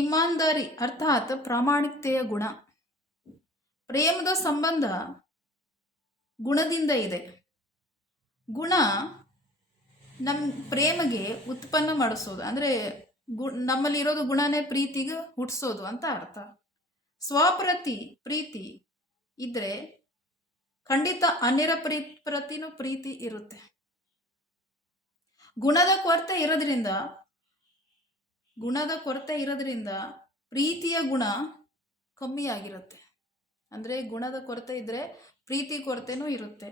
ಇಮಾನ್ದಾರಿ ಅರ್ಥಾತ್ ಪ್ರಾಮಾಣಿಕತೆಯ ಗುಣ. ಪ್ರೇಮದ ಸಂಬಂಧ ಗುಣದಿಂದ ಇದೆ. ಗುಣ ನಮ್ಮ ಪ್ರೇಮಗೆ ಉತ್ಪನ್ನ ಮಾಡಿಸೋದು, ಅಂದರೆ ನಮ್ಮಲ್ಲಿ ಇರೋದು ಗುಣನೇ ಪ್ರೀತಿಗೆ ಹುಟ್ಟಿಸೋದು ಅಂತ ಅರ್ಥ. ಸ್ವಪ್ರತಿ ಪ್ರೀತಿ ಇದ್ರೆ ಖಂಡಿತ ಅನ್ಯರ ಪ್ರತಿನೂ ಪ್ರೀತಿ ಇರುತ್ತೆ. ಗುಣದ ಕೊರತೆ ಇರೋದ್ರಿಂದ ಪ್ರೀತಿಯ ಗುಣ ಕಮ್ಮಿ ಆಗಿರುತ್ತೆ. ಅಂದರೆ ಗುಣದ ಕೊರತೆ ಇದ್ರೆ ಪ್ರೀತಿ ಕೊರತೆನೂ ಇರುತ್ತೆ.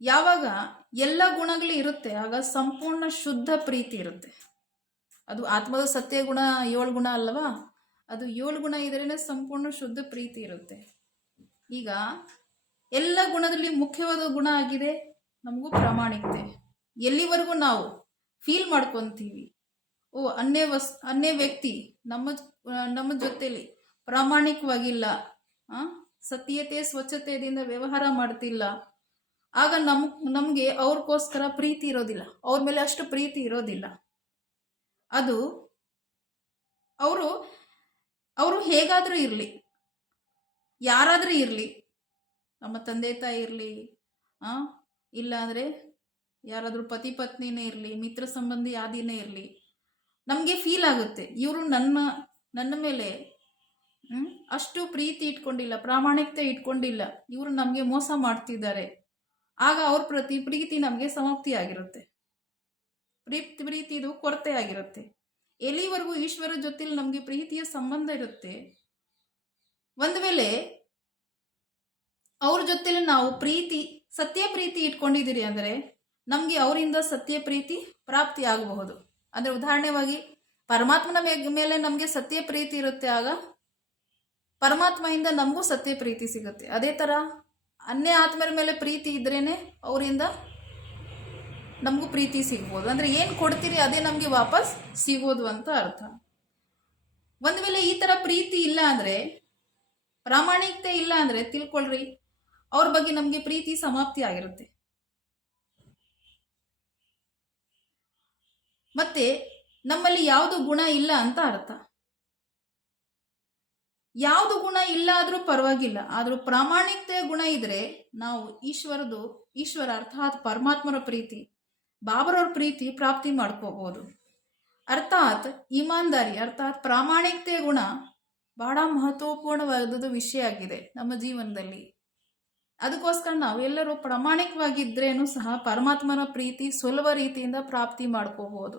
ಯಾವಾಗ ಎಲ್ಲ ಗುಣಗಳು ಇರುತ್ತೆ ಆಗ ಸಂಪೂರ್ಣ ಶುದ್ಧ ಪ್ರೀತಿ ಇರುತ್ತೆ. ಅದು ಆತ್ಮದ ಸತ್ಯ ಗುಣ 7 ಗುಣ ಅಲ್ಲವಾ, ಅದು 7 ಗುಣ ಇದ್ರೇನೆ ಸಂಪೂರ್ಣ ಶುದ್ಧ ಪ್ರೀತಿ ಇರುತ್ತೆ. ಈಗ ಎಲ್ಲ ಗುಣದಲ್ಲಿ ಮುಖ್ಯವಾದ ಗುಣ ಆಗಿದೆ ನಮಗೂ ಪ್ರಾಮಾಣಿಕತೆ. ಎಲ್ಲಿವರೆಗೂ ನಾವು ಫೀಲ್ ಮಾಡ್ಕೊತೀವಿ ಅನ್ಯ ವ್ಯಕ್ತಿ ನಮ್ಮ ಜೊತೆಲಿ ಪ್ರಾಮಾಣಿಕವಾಗಿಲ್ಲ, ಸತ್ಯತೆ ಸ್ವಚ್ಛತೆಯಿಂದ ವ್ಯವಹಾರ ಮಾಡ್ತಿಲ್ಲ, ಆಗ ನಮಗೆ ಅವ್ರಿಗೋಸ್ಕರ ಪ್ರೀತಿ ಇರೋದಿಲ್ಲ, ಅವ್ರ ಮೇಲೆ ಅಷ್ಟು ಪ್ರೀತಿ ಇರೋದಿಲ್ಲ. ಅದು ಅವರು ಹೇಗಾದರೂ ಇರಲಿ, ಯಾರಾದರೂ ಇರಲಿ, ನಮ್ಮ ತಂದೆ ತಾಯಿ ಇರಲಿ, ಇಲ್ಲಾಂದರೆ ಯಾರಾದರೂ ಪತಿ ಪತ್ನಿನೇ ಇರಲಿ, ಮಿತ್ರ ಸಂಬಂಧಿ ಆದಿನೇ ಇರಲಿ, ನಮಗೆ ಫೀಲ್ ಆಗುತ್ತೆ ಇವರು ನನ್ನ ಮೇಲೆ ಅಷ್ಟು ಪ್ರೀತಿ ಇಟ್ಕೊಂಡಿಲ್ಲ, ಪ್ರಾಮಾಣಿಕತೆ ಇಟ್ಕೊಂಡಿಲ್ಲ, ಇವರು ನಮಗೆ ಮೋಸ ಮಾಡ್ತಿದ್ದಾರೆ. ಆಗ ಅವ್ರ ಪ್ರತಿ ಪ್ರೀತಿ ನಮಗೆ ಸಮಾಪ್ತಿ ಆಗಿರುತ್ತೆ. ಪ್ರೀತಿದು ಕೊರತೆ ಆಗಿರುತ್ತೆ. ಎಲ್ಲಿವರೆಗೂ ಈಶ್ವರ ಜೊತೆಲಿ ನಮಗೆ ಪ್ರೀತಿಯ ಸಂಬಂಧ ಇರುತ್ತೆ, ಒಂದು ವೇಳೆ ಅವ್ರ ಜೊತೆಲಿ ನಾವು ಸತ್ಯ ಪ್ರೀತಿ ಇಟ್ಕೊಂಡಿದ್ದೀರಿ ಅಂದರೆ ನಮಗೆ ಅವರಿಂದ ಸತ್ಯ ಪ್ರೀತಿ ಪ್ರಾಪ್ತಿ ಆಗಬಹುದು. ಅಂದರೆ ಉದಾಹರಣೆವಾಗಿ ಪರಮಾತ್ಮನ ಮೇಲೆ ನಮಗೆ ಸತ್ಯ ಪ್ರೀತಿ ಇರುತ್ತೆ, ಆಗ ಪರಮಾತ್ಮೆಯಿಂದ ನಮಗೂ ಸತ್ಯ ಪ್ರೀತಿ ಸಿಗುತ್ತೆ. ಅದೇ ಥರ ಅನ್ಯ ಆತ್ಮರ ಮೇಲೆ ಪ್ರೀತಿ ಇದ್ರೇನೆ ಅವರಿಂದ ನಮಗೂ ಪ್ರೀತಿ ಸಿಗ್ಬೋದು. ಅಂದರೆ ಏನು ಕೊಡ್ತೀರಿ ಅದೇ ನಮಗೆ ವಾಪಸ್ ಸಿಗೋದು ಅಂತ ಅರ್ಥ. ಒಂದು ವೇಳೆ ಈ ಥರ ಪ್ರೀತಿ ಇಲ್ಲ ಅಂದರೆ, ಪ್ರಾಮಾಣಿಕತೆ ಇಲ್ಲ ಅಂದರೆ ತಿಳ್ಕೊಳ್ರಿ ಅವ್ರ ಬಗ್ಗೆ ನಮಗೆ ಪ್ರೀತಿ ಸಮಾಪ್ತಿ ಆಗಿರುತ್ತೆ. ಮತ್ತೆ ನಮ್ಮಲ್ಲಿ ಯಾವುದು ಗುಣ ಇಲ್ಲ ಅಂತ ಅರ್ಥ. ಯಾವುದು ಗುಣ ಇಲ್ಲ ಆದರೂ ಪರವಾಗಿಲ್ಲ, ಆದರೂ ಪ್ರಾಮಾಣಿಕತೆಯ ಗುಣ ಇದ್ರೆ ನಾವು ಈಶ್ವರ ಅರ್ಥಾತ್ ಪರಮಾತ್ಮರ ಪ್ರೀತಿ, ಬಾಬರವ್ರ ಪ್ರೀತಿ ಪ್ರಾಪ್ತಿ ಮಾಡ್ಕೋಬಹುದು. ಅರ್ಥಾತ್ ಇಮಾನ್ದಾರಿ ಅರ್ಥಾತ್ ಪ್ರಾಮಾಣಿಕತೆಯ ಗುಣ ಬಹಳ ಮಹತ್ವಪೂರ್ಣವಾದ ವಿಷಯ ಆಗಿದೆ ನಮ್ಮ ಜೀವನದಲ್ಲಿ. ಅದಕ್ಕೋಸ್ಕರ ನಾವೆಲ್ಲರೂ ಪ್ರಾಮಾಣಿಕವಾಗಿದ್ರೇನು ಸಹ ಪರಮಾತ್ಮನ ಪ್ರೀತಿ ಸುಲಭ ರೀತಿಯಿಂದ ಪ್ರಾಪ್ತಿ ಮಾಡ್ಕೋಬಹುದು.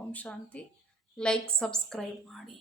ಓಂ ಶಾಂತಿ. ಲೈಕ್ ಸಬ್ಸ್ಕ್ರೈಬ್ ಮಾಡಿ.